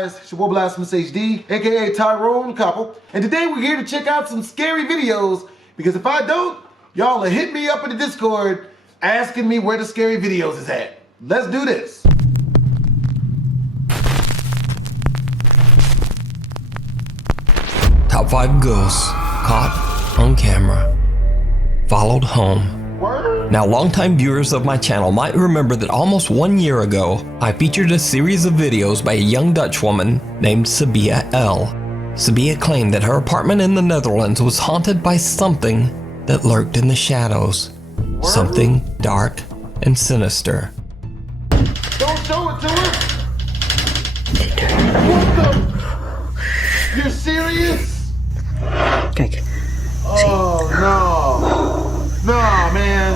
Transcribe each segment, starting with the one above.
guys? It's your boy BlastphamousHD, aka Tyrone Couple, and today we're here to check out some scary videos, because if I don't, y'all will hit me up in the Discord asking me where the scary videos is at. Let's do this. Top 5 ghosts caught on camera, followed home. Word? Now, longtime viewers of my channel might remember that almost 1 year ago, I featured a series of videos by a young Dutch woman named Sabia L. Sabia claimed that her apartment in the Netherlands was haunted by something that lurked in the shadows. Word? Something dark and sinister. Don't show it to us! What the? You're serious? Kijk. Oh no. Nah, man.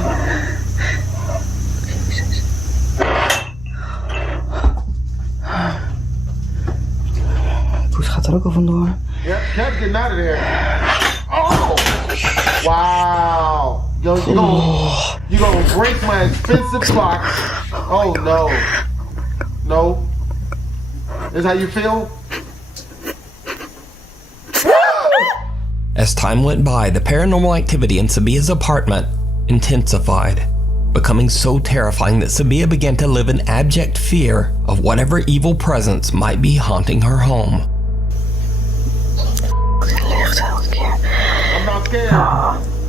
Poes gaat er ook al vandoor. Yeah, Cat's getting out of there. Oh! Wow. Yo, you gonna break my expensive clock. Oh no. No. Is how you feel? As time went by, the paranormal activity in Sabia's apartment intensified, becoming so terrifying that Sabia began to live in abject fear of whatever evil presence might be haunting her home. I'm not scared.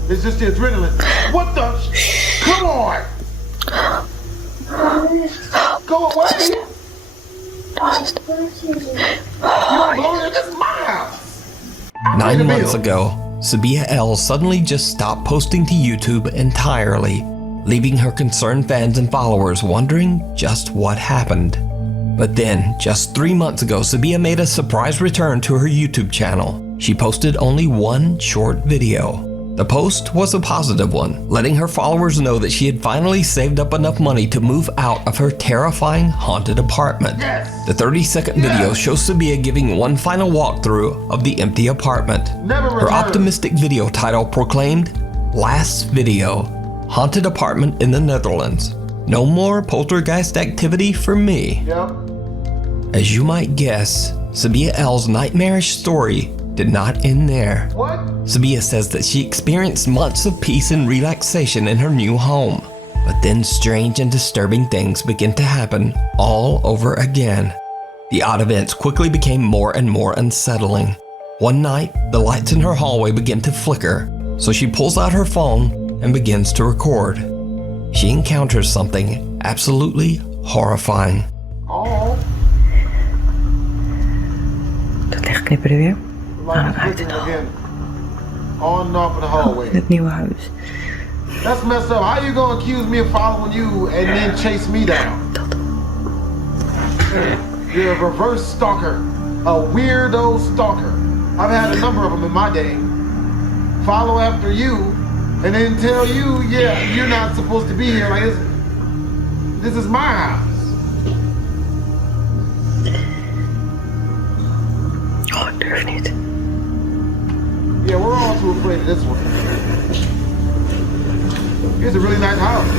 It's just the adrenaline. What the? Come on! Go away! You don't blow it. This is my house. 9 months ago, Sabia L suddenly just stopped posting to YouTube entirely, leaving her concerned fans and followers wondering just what happened. But then, just 3 months ago, Sabia made a surprise return to her YouTube channel. She posted only one short video. The post was a positive one, letting her followers know that she had finally saved up enough money to move out of her terrifying haunted apartment. Yes. The 30-second video shows Sabia giving one final walkthrough of the empty apartment. Never Her return. optimistic video title proclaimed, "Last video, haunted apartment in the Netherlands. No more poltergeist activity for me." Yep. As you might guess, Sabia L's nightmarish story did not end there. What? Sabia says that she experienced months of peace and relaxation in her new home. But then strange and disturbing things began to happen all over again. The odd events quickly became more and more unsettling. One night, the lights in her hallway begin to flicker, so she pulls out her phone and begins to record. She encounters something absolutely horrifying. Oh. Dat licht knipperde weer. Lights uit flickering het again. On and off in the hallway. In het nieuwe huis. That's messed up. How you gonna accuse me of following you and then chase me down? Dat. You're a reverse stalker. A weirdo stalker. I've had a number of them in my day. Follow after you and then tell you, yeah, you're not supposed to be here. Like this is my house. Oh, ik durf niet. Yeah, we're all too afraid of this one. It's a really nice house.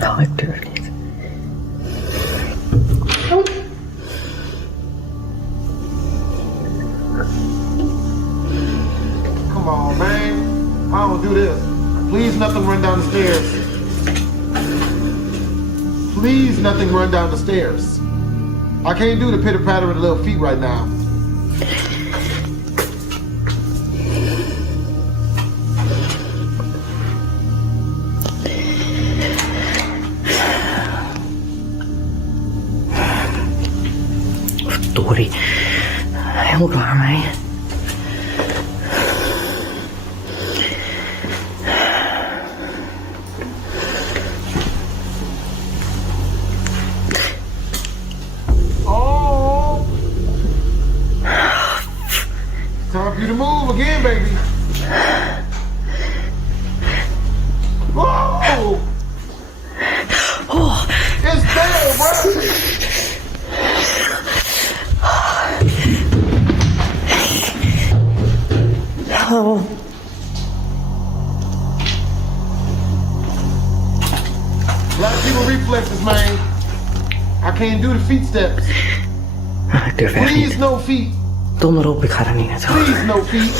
Oh, ik durf niet. Come on, man. I don't do this. Please, nothing run down the stairs. Please, nothing run down the stairs. I can't do the pitter patter of the little feet right now. Verdorie. Heel klaar mee. Time for you to move again, baby. Whoa! Oh, It's there, bro. Oh. muscle reflexes, man. I can't do the feet steps. Please, no feet. Donderop, ik ga er niet naartoe. Please, no feet.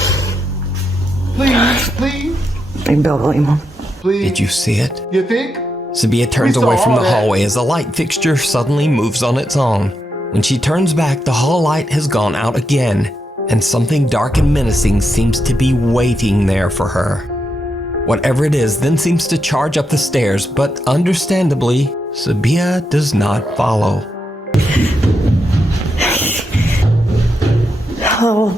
Please, please. Ik bel wel iemand. Please. Did you see it? You think? Sabia turns We saw away from all the that. hallway as the light fixture suddenly moves on its own. When she turns back, the hall light has gone out again, and something dark and menacing seems to be waiting there for her. Whatever it is then seems to charge up the stairs, but understandably, Sabia does not follow. Hello.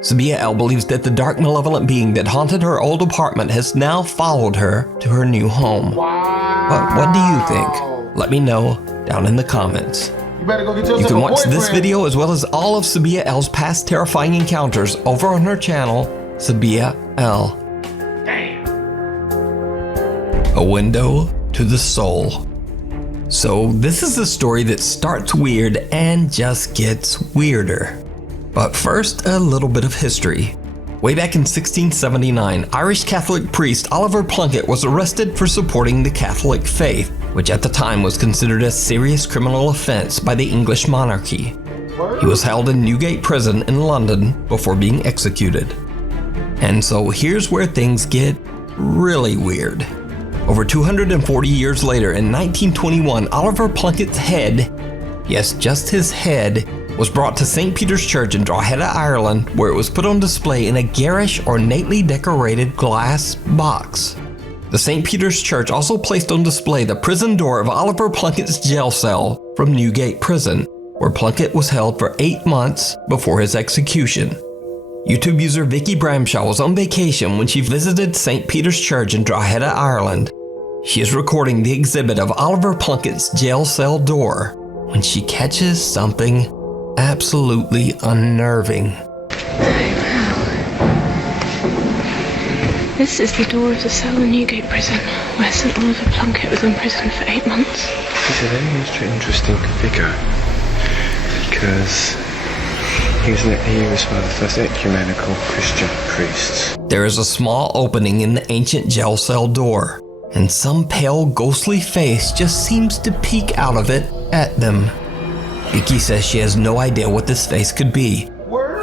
Sabia L believes that the dark, malevolent being that haunted her old apartment has now followed her to her new home. Wow. But what do you think? Let me know down in the comments. You better go get yourself You can a watch this boyfriend. video as well as all of Sabia L's past terrifying encounters over on her channel, Sabia L. Damn. A window to the soul. So this is a story that starts weird and just gets weirder. But first, a little bit of history. Way back in 1679, Irish Catholic priest Oliver Plunkett was arrested for supporting the Catholic faith, which at the time was considered a serious criminal offense by the English monarchy. He was held in Newgate Prison in London before being executed. And so here's where things get really weird. Over 240 years later, in 1921, Oliver Plunkett's head, yes, just his head, was brought to St. Peter's Church in Drogheda, Ireland, where it was put on display in a garish, ornately decorated glass box. The St. Peter's Church also placed on display the prison door of Oliver Plunkett's jail cell from Newgate Prison, where Plunkett was held for 8 months before his execution. YouTube user Vicky Bramshaw was on vacation when she visited St. Peter's Church in Drogheda, Ireland. She is recording the exhibit of Oliver Plunkett's jail cell door when she catches something absolutely unnerving. This is the door of the cell in Newgate Prison, where St. Oliver Plunkett was imprisoned for 8 months. He's a very interesting figure because he was one of the first ecumenical Christian priests. There is a small opening in the ancient jail cell door, and some pale, ghostly face just seems to peek out of it at them. Vicky says she has no idea what this face could be.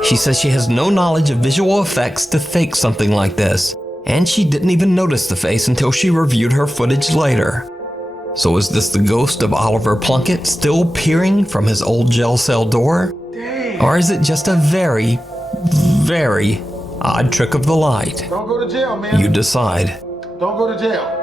She says she has no knowledge of visual effects to fake something like this, and she didn't even notice the face until she reviewed her footage later. So is this the ghost of Oliver Plunkett still peering from his old jail cell door? Or is it just a very, very odd trick of the light? Don't go to jail, man. You decide. Don't go to jail.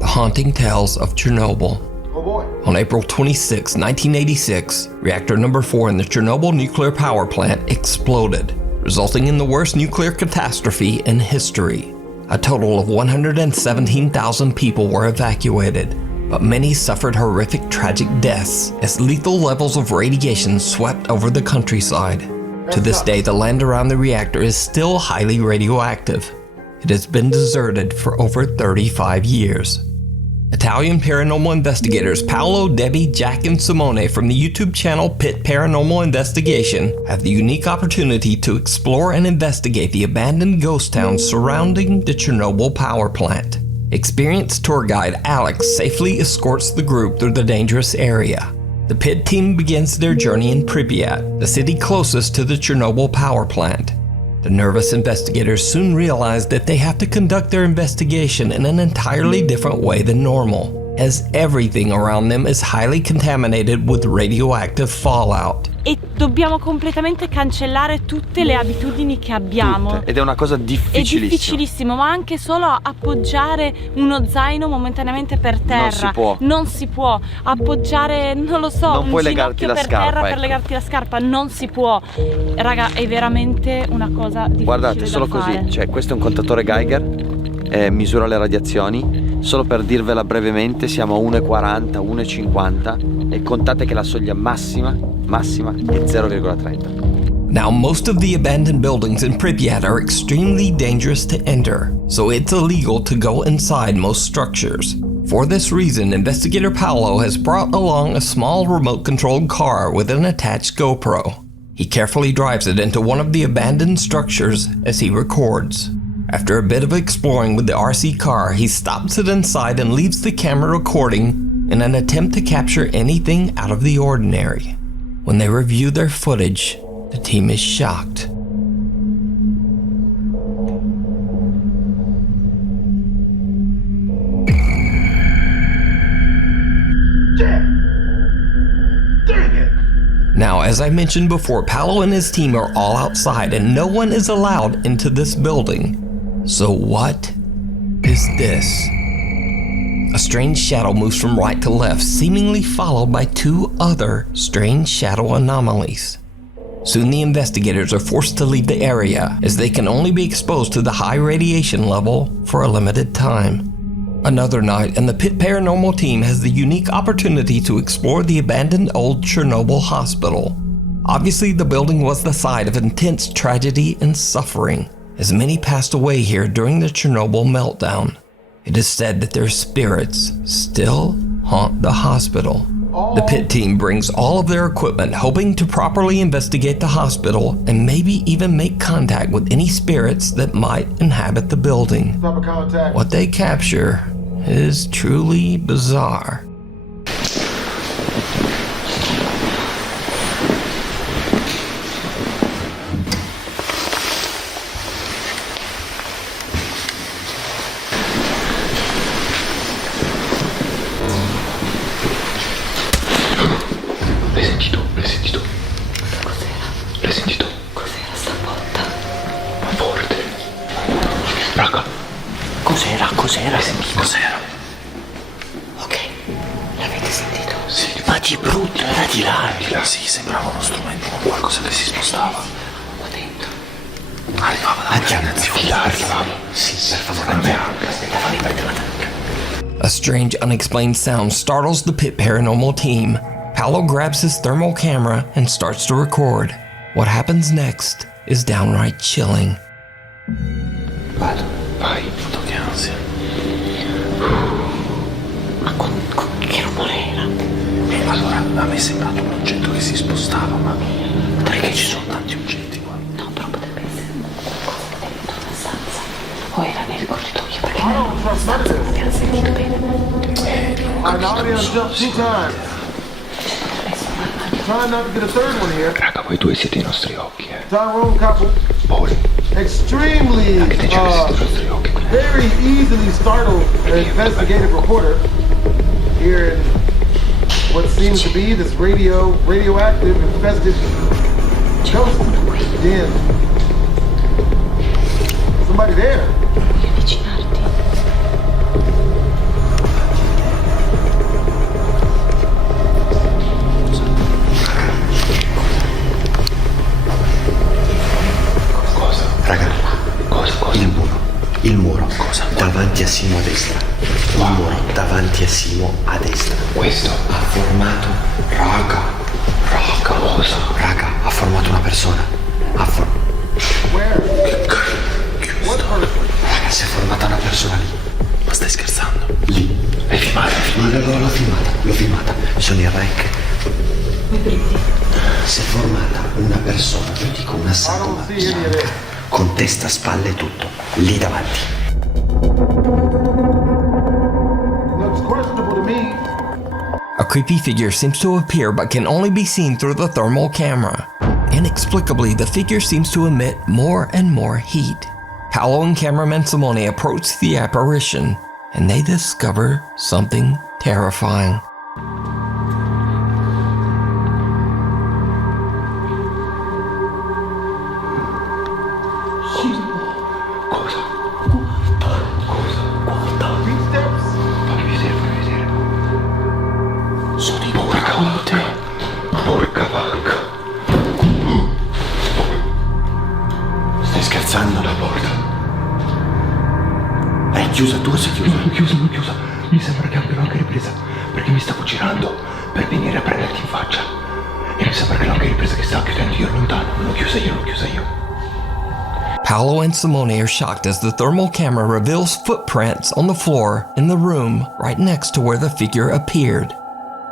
The haunting tales of Chernobyl. Oh boy. On April 26, 1986, reactor number 4 in the Chernobyl nuclear power plant exploded, resulting in the worst nuclear catastrophe in history. A total of 117,000 people were evacuated, but many suffered horrific tragic deaths as lethal levels of radiation swept over the countryside. To this day, the land around the reactor is still highly radioactive. It has been deserted for over 35 years. Italian paranormal investigators Paolo, Debbie, Jack, and Simone from the YouTube channel Pit Paranormal Investigation have the unique opportunity to explore and investigate the abandoned ghost towns surrounding the Chernobyl power plant. Experienced tour guide Alex safely escorts the group through the dangerous area. The Pit team begins their journey in Pripyat, the city closest to the Chernobyl power plant. The nervous investigators soon realize that they have to conduct their investigation in an entirely different way than normal, as everything around them is highly contaminated with radioactive fallout. E dobbiamo completamente cancellare tutte le abitudini che abbiamo. Tutte. Ed è una cosa difficilissima. È difficilissimo, ma anche solo appoggiare uno zaino momentaneamente per terra. Non si può. Non si può. Appoggiare, non lo so, non un puoi ginocchio legarti la per scarpa, terra ecco. per legarti la scarpa. Non si può. Raga, è veramente una cosa difficile. Guardate, solo da fare. così. Cioè, questo è un contatore Geiger, misura le radiazioni. Solo per dirvela brevemente, siamo a 1,40, 1,50 e contate che la soglia massima è 0,30. Now, most of the abandoned buildings in Pripyat are extremely dangerous to enter, so it's illegal to go inside most structures. For this reason, investigator Paolo has brought along a small remote-controlled car with an attached GoPro. He carefully drives it into one of the abandoned structures as he records. After a bit of exploring with the RC car, he stops it inside and leaves the camera recording in an attempt to capture anything out of the ordinary. When they review their footage, the team is shocked. Now, as I mentioned before, Paolo and his team are all outside and no one is allowed into this building. So what is this? A strange shadow moves from right to left, seemingly followed by two other strange shadow anomalies. Soon the investigators are forced to leave the area, as they can only be exposed to the high radiation level for a limited time. Another night, and the Pit Paranormal team has the unique opportunity to explore the abandoned old Chernobyl hospital. Obviously, the building was the site of intense tragedy and suffering, as many passed away here during the Chernobyl meltdown. It is said that their spirits still haunt the hospital. The Pit team brings all of their equipment, hoping to properly investigate the hospital and maybe even make contact with any spirits that might inhabit the building. What they capture is truly bizarre. Cos'era? Ok, l'avete sentito? Sì. Ma di brutto, era di là. Sì, sembrava uno strumento con qualcosa che si spostava. Qua dentro. Arrivava da arrivava. Sì, per favore, A strange, unexplained sound startles the Pit Paranormal team. Paolo grabs his thermal camera and starts to record. What happens next is downright chilling. Vado, vai, che ansia. Ma che rumore era? Allora, a me è sembrato un oggetto che si spostava, ma perché ci sono tanti oggetti qua? No, però potrebbe essere qualcosa dentro la stanza. O era nel corridoio, perché non la stanza non abbiamo sentito bene. Raga, voi due siete i nostri occhi, Tyrone couple. Poli. Extremely, very easily startled investigative reporter here in what seems to be this radioactive infested ghost den. Somebody there. Il muro, cosa? Davanti a Simo a destra. Il muro davanti a Simo a destra. Questo ha formato. Raga, cosa? Raga, ha formato una persona. Raga, si è formata una persona lì. Ma stai scherzando? Lì. L'hai filmata? L'ho filmata. Sono in rec. Si è formata una persona, io dico una sagoma bianca, con testa, spalle e tutto, lì davanti. A creepy figure seems to appear but can only be seen through the thermal camera. Inexplicably, the figure seems to emit more and more heat. Paolo and cameraman Simone approach the apparition, and they discover something terrifying. Porca vacca. Stai scherzando? La porta è chiusa, tu sei chiusa? Non chiusa. Mi sembra che abbiano anche ripresa, perché mi stavo girando per venire a prenderti in faccia. E mi sembra che l'ho anche ripresa che stava chiudendo io lontano. Non l'ho chiusa io. Paolo and Simone are shocked as the thermal camera reveals footprints on the floor in the room right next to where the figure appeared.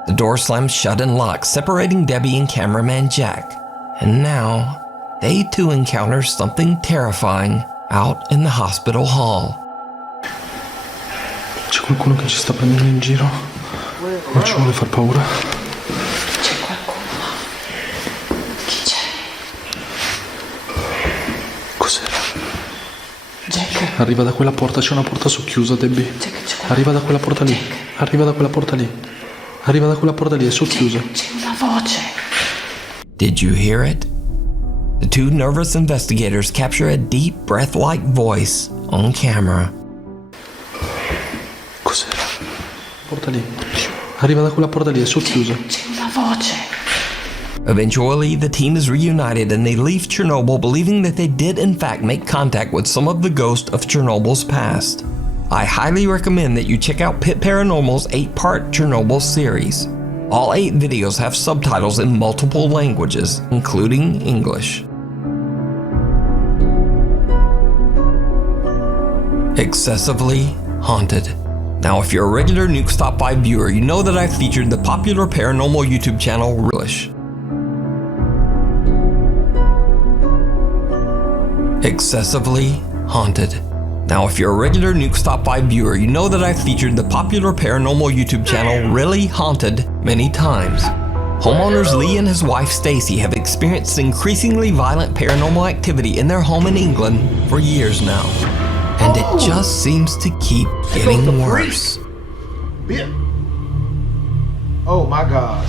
The door slams shut and locks, separating Debbie and cameraman Jack. And now, they too encounter something terrifying out in the hospital hall. C'è qualcuno che ci sta prendendo in giro? Non ci vuole far paura? C'è qualcuno. Chi c'è? Cos'era? Jack. Arriva da quella porta, c'è una porta socchiusa, Debbie. Jack, c'è qualcuno. Arriva da quella porta lì. Arriva da quella porta lì. Arriva da quella porta lì, è socchiusa. C'è una voce. Did you hear it? The two nervous investigators capture a deep, breath-like voice on camera. Cos'era? Porta lì. Arriva da quella porta lì, è socchiusa. C'è una voce. Eventually, the team is reunited and they leave Chernobyl believing that they did in fact make contact with some of the ghosts of Chernobyl's past. I highly recommend that you check out Pit Paranormal's 8-part Chernobyl series. All 8 videos have subtitles in multiple languages, including English. Excessively haunted. Now, if you're a regular Nuke's Top 5 viewer, you know that I featured the popular paranormal YouTube channel Relish. Excessively haunted. Now, if you're a regular Nuke's Top 5 viewer, you know that I featured the popular paranormal YouTube channel Really Haunted many times. Homeowners Lee and his wife Stacy have experienced increasingly violent paranormal activity in their home in England for years now. And it just seems to keep getting worse. Oh my God.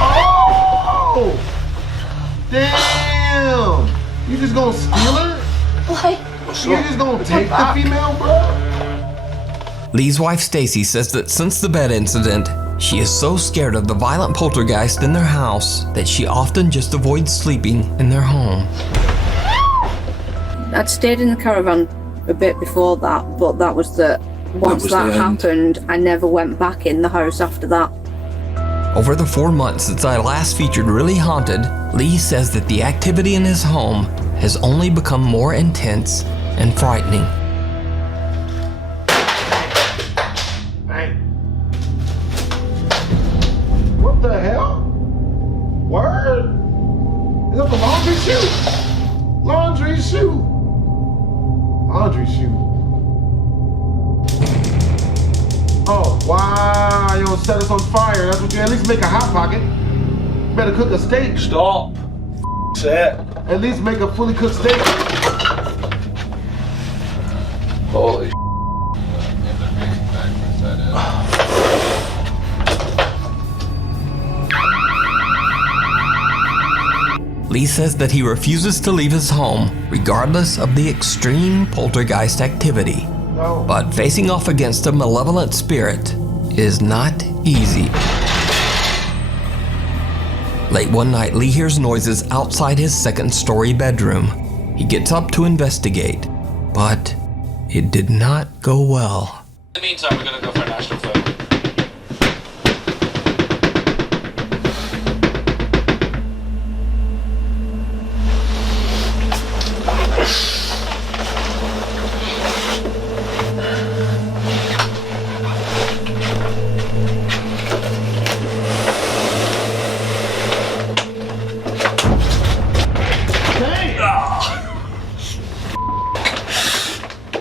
Oh! Damn! You just gonna steal her? What? You just gonna take the female, bro? Lee's wife Stacy says that since the bed incident, she is so scared of the violent poltergeist in their house that she often just avoids sleeping in their home. I'd stayed in the caravan a bit before that, but that was once that happened, I never went back in the house after that. Over the 4 months since I last featured Really Haunted, Lee says that the activity in his home has only become more intense and frightening. Hey. What the hell? Word? Is that the laundry chute? Laundry chute. Laundry chute. Oh, wow. You don't set us on fire. That's what you at least make a hot pocket. Better cook a steak. Stop. Set. At least make a fully cooked steak. Holy Lee says that he refuses to leave his home regardless of the extreme poltergeist activity. No. But facing off against a malevolent spirit is not easy. Late one night, Lee hears noises outside his second-story bedroom. He gets up to investigate, but it did not go well. In the meantime, we're gonna go for a national photo.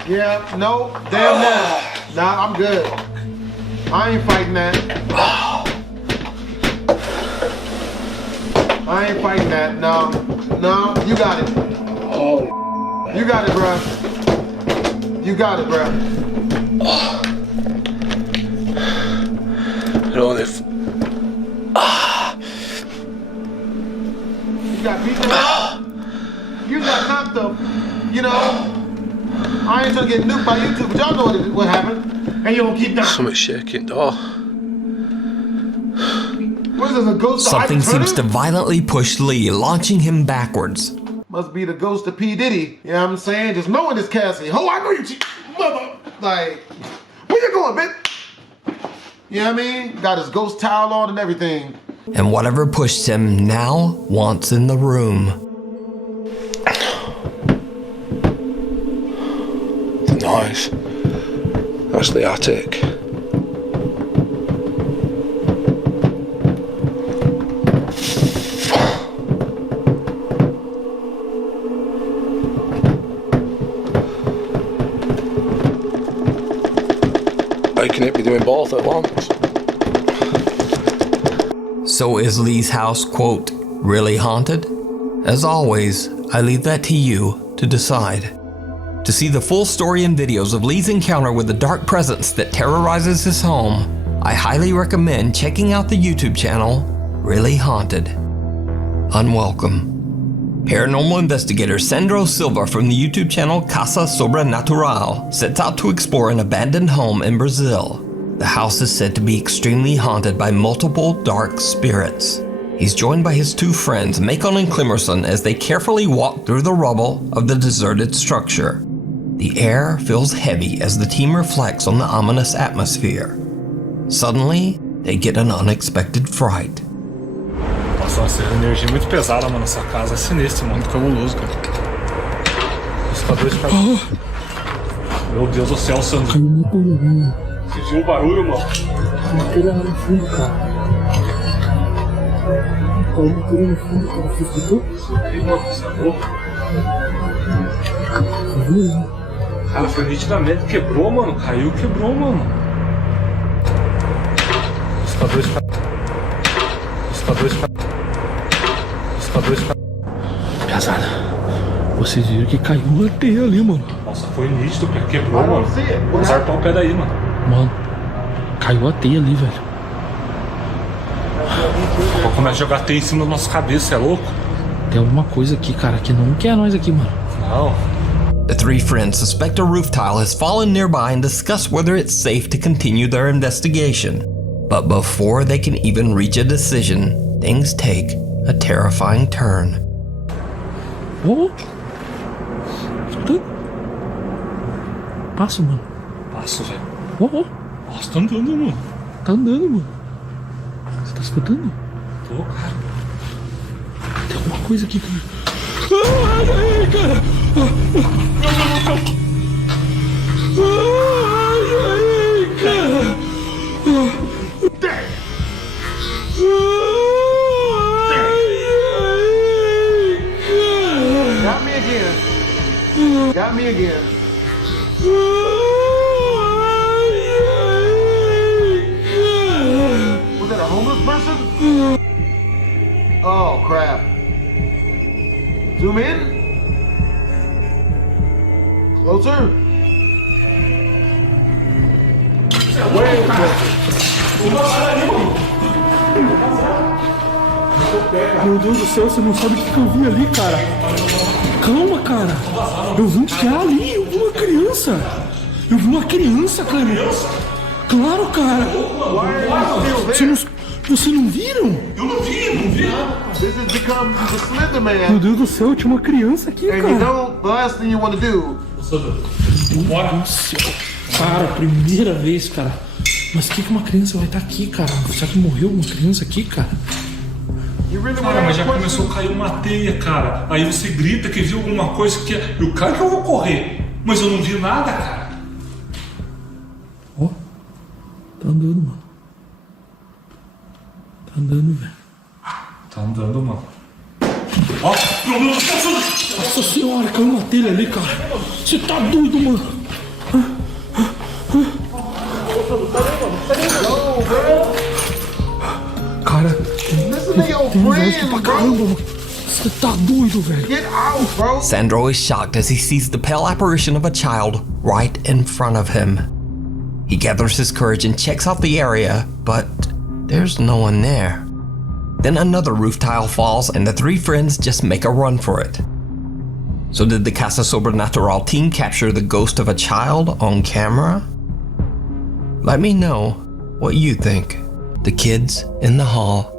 Yeah, no, damn that. Nah, I'm good. I ain't fighting that. I ain't fighting that. No, no, you got it. You got it, bruh. You got it, bruh. No, if You got beat up. You got knocked up. You know. I ain't trying to get nuked by YouTube, but y'all know what happened. And you don't keep that. something's shaking door. What is this, a ghost of Something Ike seems to Turner? violently push Lee, launching him backwards. Must be the ghost of P. Diddy. You know what I'm saying? Just knowing this Cassie. Oh, I know you cheat. Mother. Like, where you going, bitch? You know what I mean? Got his ghost towel on and everything. And whatever pushed him now wants in the room. Nice. That's the attic. So is Lee's house, quote, really haunted? As always, I leave that to you to decide. To see the full story and videos of Lee's encounter with the dark presence that terrorizes his home, I highly recommend checking out the YouTube channel, Really Haunted. Unwelcome. Paranormal investigator Sandro Silva from the YouTube channel Casa Sobrenatural sets out to explore an abandoned home in Brazil. The house is said to be extremely haunted by multiple dark spirits. He's joined by his two friends, Macon and Clemerson, as they carefully walk through the rubble of the deserted structure. The air feels heavy as the team reflects on the ominous atmosphere. Suddenly, they get an unexpected fright. Nossa, essa energia é muito pesada, mano. Essa casa é sinistra, mano. Muito cabuloso, cara. Assustador esse cara. Meu Deus do céu, Sandro. Sentiu um barulho, mano? Aquele no fundo, cara. Aquele no fundo, cara. Você escutou? Você é louco? Cara, foi nitidamente. Quebrou, mano. Caiu, quebrou, mano. Assustador esse cara. Assustador esse cara. Assustador esse cara. Pesada. Vocês viram que caiu uma teia ali, mano. Nossa, foi nítido, cara. Quebrou, mano. Vamos zarpar o pé daí, mano. Mano, caiu a teia ali, velho. Vou começar a jogar teia em cima da nossa cabeça, é louco? Tem alguma coisa aqui, cara, que não quer nós aqui, mano. Não. The three friends suspect a roof tile has fallen nearby and discuss whether it's safe to continue their investigation. But before they can even reach a decision, things take a terrifying turn. Oh! Escutando? Passo, mano. Passo, velho. Oh! Nossa, tá andando, mano. Tá andando, mano. Você tá escutando? Tô, cara. Tem alguma coisa aqui, cara. Ai, cara! Ai, cara! Got me again. Got me again. Was that a homeless person? Oh crap. Zoom in. Closer. Way closer. Meu Deus do céu, você não sabe o que eu vi ali, cara. Calma, cara. Eu vi um cara ali, eu vi uma criança. Eu vi uma criança, cara. Claro, cara. Vocês não viram? Eu não vi. This has become the Slender Man. Meu Deus do céu, tinha uma criança aqui, And you cara. know, the last thing you want to do. Bora. Cara, primeira vez, cara. Mas que uma criança vai estar aqui, cara? Será que morreu uma criança aqui, cara? Cara, mas já começou a cair uma teia, cara. Aí você grita que viu alguma coisa que é. Eu claro que eu vou correr, mas eu não vi nada, cara. Ó, tá andando, mano. Tá andando, velho. Tá andando, mano. Ó, meu Deus, nossa senhora, caiu uma telha ali, cara. Você tá doido, mano. Cara, você tá doido, velho. Get out, bro. Sandro is shocked as he sees the pale apparition of a child right in front of him. He gathers his courage and checks out the area, but there's no one there. Then another roof tile falls and the three friends just make a run for it. So did the Casa Sobrenatural team capture the ghost of a child on camera? Let me know what you think. The kids in the hall.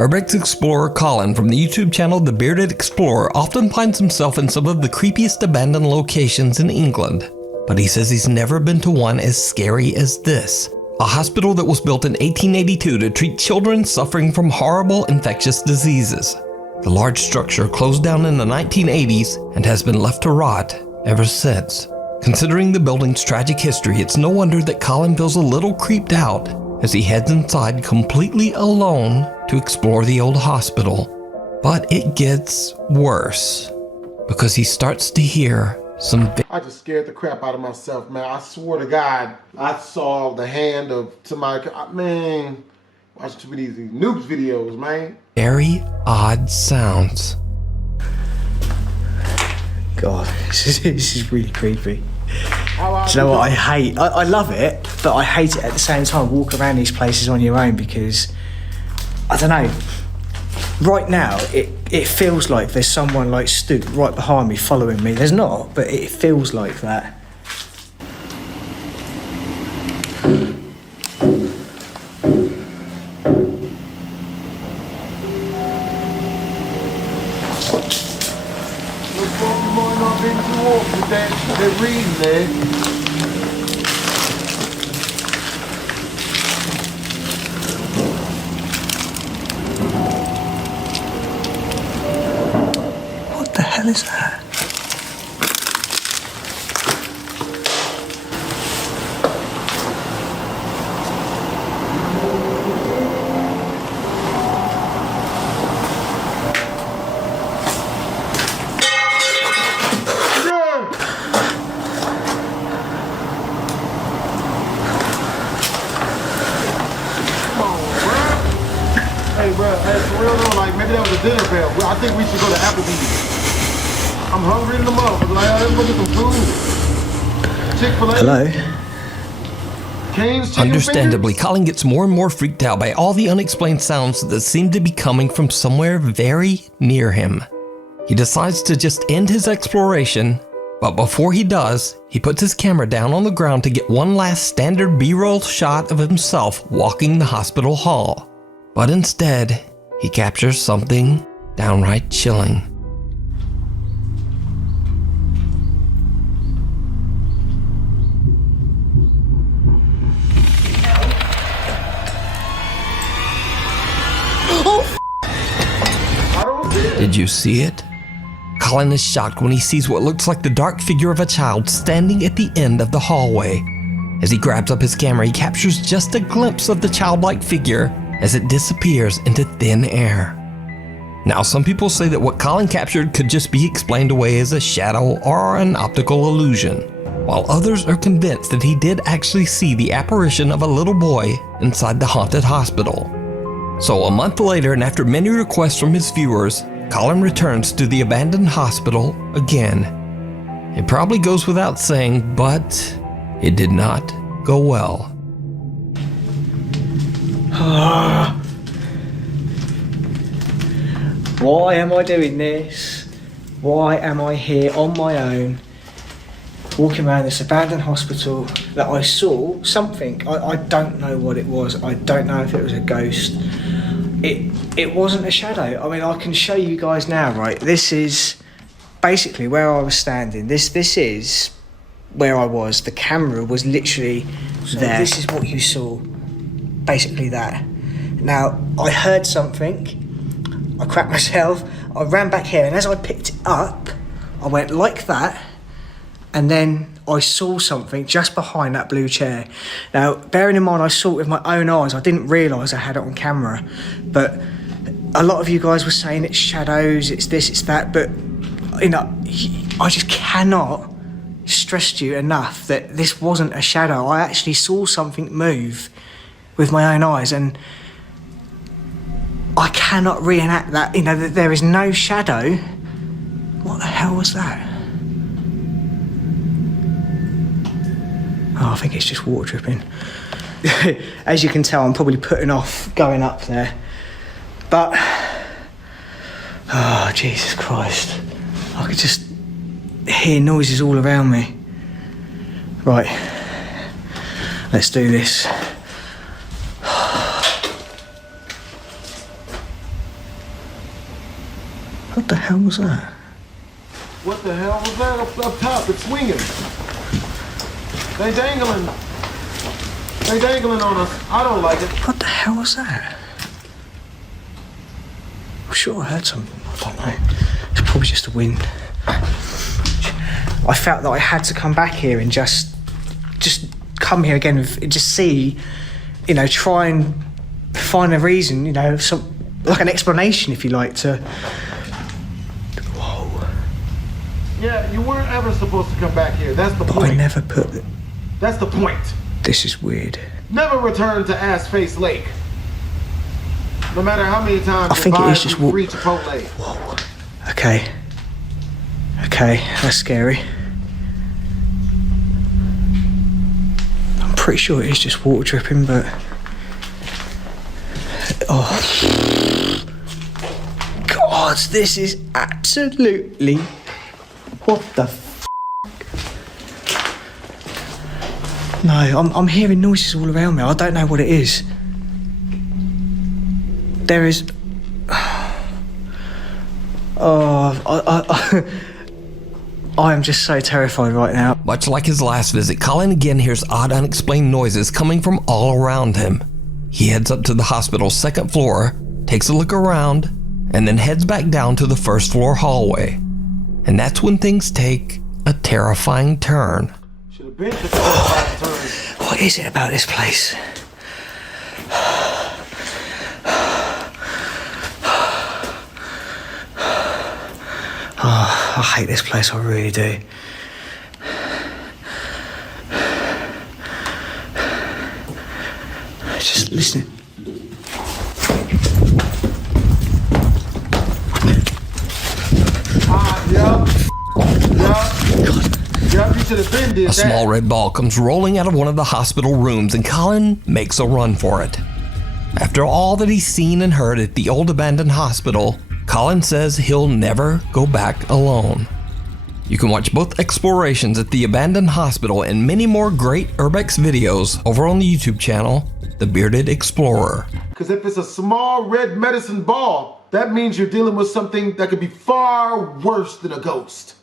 Urbex explorer Colin from the YouTube channel The Bearded Explorer often finds himself in some of the creepiest abandoned locations in England, but he says he's never been to one as scary as this. A hospital that was built in 1882 to treat children suffering from horrible infectious diseases. The large structure closed down in the 1980s and has been left to rot ever since. Considering the building's tragic history, it's no wonder that Colin feels a little creeped out as he heads inside completely alone to explore the old hospital. But it gets worse, because he starts to hear some... I just scared the crap out of myself, man. I swear to God, I saw the hand of somebody. Man, Watch too many of these noobs videos, man. Very odd sounds. God, this is really creepy. Do you know what I hate? I love it, but I hate it at the same time. Walk around these places on your own because, I don't know, right now it feels like there's someone like stood right behind me following me. There's not, but it feels like that. They're reading there. What the hell is that? Dinner bell. Well, I think we should go to Applebee's. I'm hungry in the motherfucker. Like, let's go get some food. Chick-fil-A. Hello. Cane's Understandably, Colin gets more and more freaked out by all the unexplained sounds that seem to be coming from somewhere very near him. He decides to just end his exploration, but before he does, he puts his camera down on the ground to get one last standard B-roll shot of himself walking the hospital hall. But instead, he captures something downright chilling. Did you see it? Colin is shocked when he sees what looks like the dark figure of a child standing at the end of the hallway. As he grabs up his camera, he captures just a glimpse of the childlike figure as it disappears into thin air. Now, some people say that what Colin captured could just be explained away as a shadow or an optical illusion, while others are convinced that he did actually see the apparition of a little boy inside the haunted hospital. So a month later, and after many requests from his viewers, Colin returns to the abandoned hospital again. It probably goes without saying, but it did not go well. Why am I doing this? Why am I here on my own, walking around this abandoned hospital that I saw something? I don't know what it was. I don't know if it was a ghost. It wasn't a shadow. I mean, I can show you guys now, right? This is basically where I was standing. This is where I was. The camera was literally there. This is what you saw. Basically that. Now, I heard something, I cracked myself, I ran back here, and as I picked it up, I went like that, and then I saw something just behind that blue chair. Now, bearing in mind I saw it with my own eyes, I didn't realise I had it on camera, but a lot of you guys were saying it's shadows, it's this, it's that, but, you know, I just cannot stress to you enough that this wasn't a shadow. I actually saw something move with my own eyes, and I cannot reenact that. You know, that there is no shadow. What the hell was that? Oh, I think it's just water dripping. As you can tell, I'm probably putting off going up there. But, oh, Jesus Christ. I could just hear noises all around me. Right, let's do this. What the hell was that? What the hell was that up top? It's swinging. They dangling. They dangling on us. I don't like it. What the hell was that? I'm sure I heard something. I don't know. It's probably just the wind. I felt that I had to come back here and just come here again and just see, you know, try and find a reason, you know, like an explanation, if you like, to. Yeah, you weren't ever supposed to come back here. That's the point. But I never put it. That's the point. This is weird. Never return to Ass Face Lake. No matter how many times I think it is just free Chipotle. Whoa. Okay. Okay, that's scary. I'm pretty sure it is just water dripping, but... Oh. God, this is absolutely... What the f***? No, I'm hearing noises all around me. I don't know what it is. There is... Oh, I am just so terrified right now. Much like his last visit, Colin again hears odd, unexplained noises coming from all around him. He heads up to the hospital's second floor, takes a look around, and then heads back down to the first floor hallway. And that's when things take a terrifying turn. What is it about this place? Oh, I hate this place, I really do. Just listen. A small red ball comes rolling out of one of the hospital rooms and Colin makes a run for it. After all that he's seen and heard at the old abandoned hospital, Colin says he'll never go back alone. You can watch both explorations at the abandoned hospital and many more great Urbex videos over on the YouTube channel, The Bearded Explorer. Because if it's a small red medicine ball, that means you're dealing with something that could be far worse than a ghost.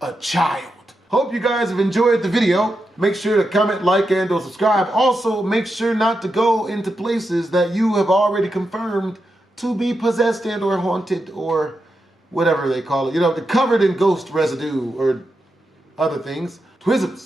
A child. Hope you guys have enjoyed the video. Make sure to comment, like, and or subscribe. Also, make sure not to go into places that you have already confirmed to be possessed and or haunted or whatever they call it. You know, they're covered in ghost residue or other things. Twisms.